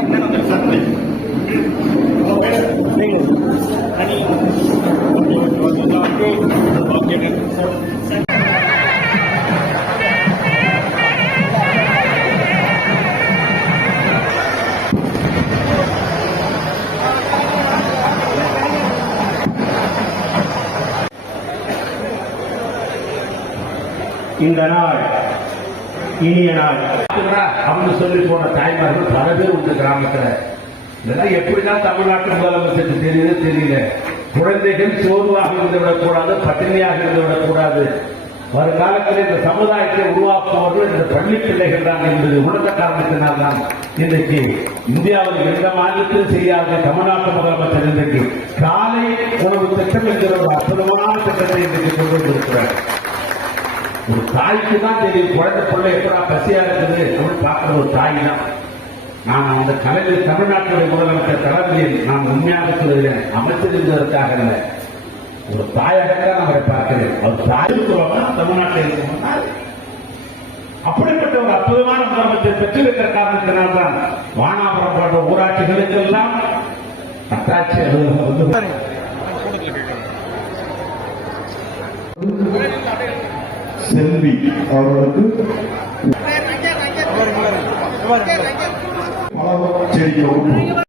आपल्याला लक्षात नाही आणि இந்த நாள் இனிய நாள் அப்படின்னு சொல்லி போன தாய்மார்கள் பல பேர் உண்டு கிராமத்துல. இதெல்லாம் எப்படிதான் தமிழ்நாட்டு முதலமைச்சருக்கு தெரியுது தெரியல. குழந்தைகள் சோர்வாக இருந்து விடக்கூடாது பட்டினியாக இருந்து விடக்கூடாது வருங்காலத்தில் இந்த சமுதாயத்தை உருவாக்குபவர்கள் இந்த பள்ளி பிள்ளைகள் தான் என்பது உணர்ந்த காரணத்தினால் தான் இன்றைக்கு இந்தியாவில் எந்த மாநிலத்திலும் செய்யாத தமிழ்நாட்டு முதலமைச்சர் இன்றைக்கு காலை உணவு திட்டம் என்கிற ஒரு அற்புதமான திட்டத்தை இன்றைக்கு கொண்டு வந்திருக்கிறார். ஒரு தாய்க்கு தான் தெரியும். குழந்தை பிள்ளை எப்படா பசியா இருக்குது? அப்படின்னு பார்க்கிற ஒரு தாய் தான். நான் அந்த கலையில் தமிழ்நாட்டுடைய முதலமைச்சர் தளபதியில் நான் உண்மையாக சொல்கிறேன் அமைச்சர் என்பதற்காக அல்ல ஒரு தாயாகத்தான் அவரை பார்க்கிறேன். அவர் தாய் தமிழ்நாட்டில் இருக்கணும்னா அப்படிப்பட்ட ஒரு அற்புதமான முதலமைச்சர் பெற்றிருக்கிற காரணத்தினால் தான் வானாபுரம் போன்ற ஊராட்சிகளுக்கெல்லாம் அத்தாட்சி அலுவலகம் வந்து செல்வி அவர்களுக்கு பல செடி